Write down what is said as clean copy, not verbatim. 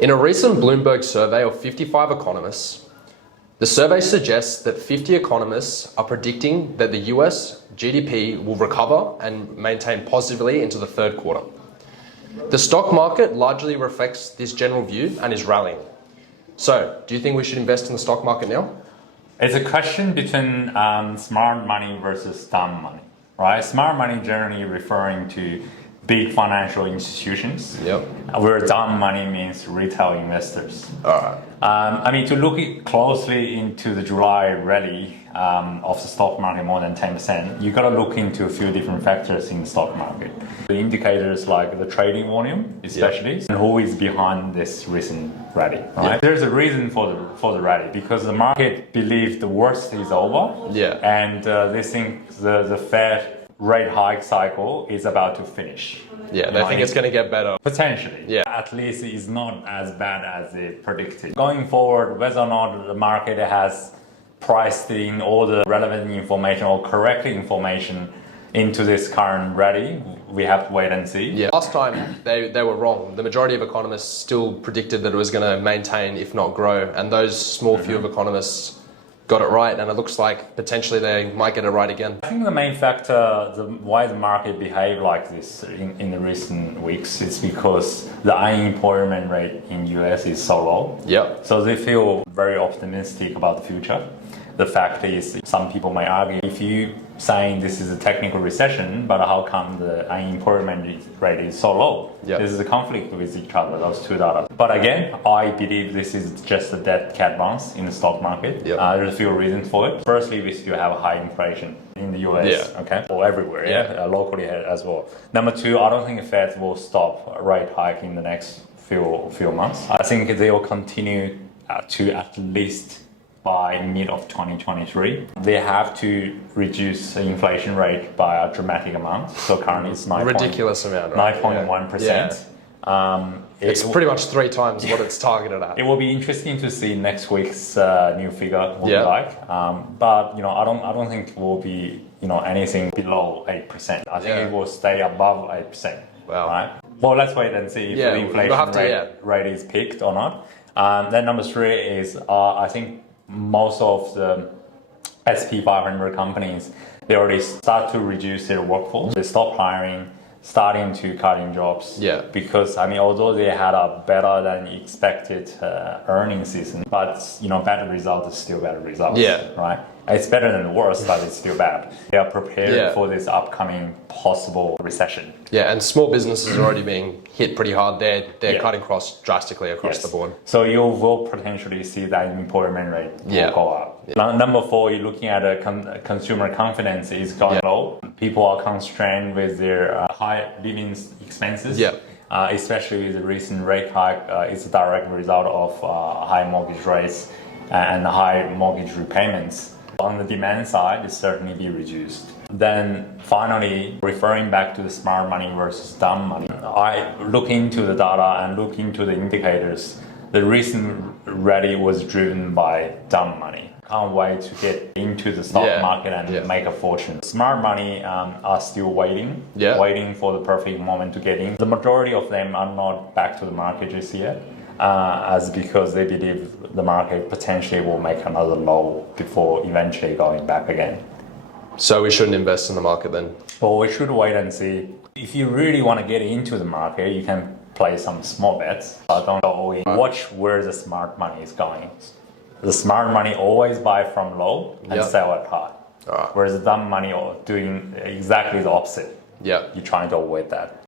In a recent Bloomberg survey of 55 economists, the survey suggests that 50 economists are predicting that the US GDP will recover and maintain positively into the third quarter. The stock market largely reflects this general view and is rallying. So, do you think we should invest in the stock market now? It's a question between smart money versus dumb money, right? Smart money generally referring to big financial institutions, where dumb money means retail investors. To look closely into the July rally of the stock market more than 10%, you got to look into a few different factors in the stock market. The indicators like the trading volume, especially, and who is behind this recent rally, right? There's a reason for the rally, because the market believes the worst is over, and they think the Fed rate hike cycle is about to finish. They think it's going to get better. Potentially. At least it's not as bad as they predicted. Going forward, whether or not the market has priced in all the relevant information or correct information into this current rally, we have to wait and see. Last time they were wrong. The majority of economists still predicted that it was going to maintain, if not grow, and those small few of economists got it right, and it looks like potentially they might get it right again. I think the main factor why the market behaved like this in the recent weeks is because the unemployment rate in US is so low. So they feel very optimistic about the future. The fact is, some people may argue, if you saying this is a technical recession, but how come the unemployment rate is so low? This is a conflict with each other, those two data. But again, I believe this is just a dead cat bounce in the stock market. There's a few reasons for it. Firstly, we still have high inflation in the US, or everywhere, locally as well. Number two, I don't think the Fed will stop rate hike in the next few months. I think they will continue to at least by mid of 2023. They have to reduce the inflation rate by a dramatic amount. So currently it's ridiculous amount, right? 9.1%. It's pretty much 3 times what it's targeted at. It will be interesting to see next week's new figure what be like. But I don't think it will be anything below 8%. I think it will stay above 8%. Right? Well, let's wait and see if the inflation rate is peaked or not. Then number 3 is I think most of the SP 500 companies, they already start to reduce their workforce. They stop hiring, starting to cutting jobs. Because although they had a better than expected earnings season, but better result is still better result. Right? It's better than the worst, but it's still bad. They are prepared for this upcoming possible recession. And small businesses are already being hit pretty hard. They're cutting costs drastically across the board. So you will potentially see that employment rate will go up. Number 4, you're looking at consumer confidence is going low. People are constrained with their high living expenses. Especially with the recent rate hike, it's a direct result of high mortgage rates and high mortgage repayments. On the demand side, it certainly be reduced. Then finally, referring back to the smart money versus dumb money, I look into the data and look into the indicators. The recent rally was driven by dumb money. Can't wait to get into the stock market and make a fortune. Smart money are still waiting for the perfect moment to get in. The majority of them are not back to the market just yet. As because they believe the market potentially will make another low before eventually going back again. So we shouldn't invest in the market then? Well, we should wait and see. If you really want to get into the market, you can play some small bets, but don't go all in. Watch where the smart money is going. The smart money always buy from low and sell at high. Whereas the dumb money are doing exactly the opposite. You're trying to avoid that.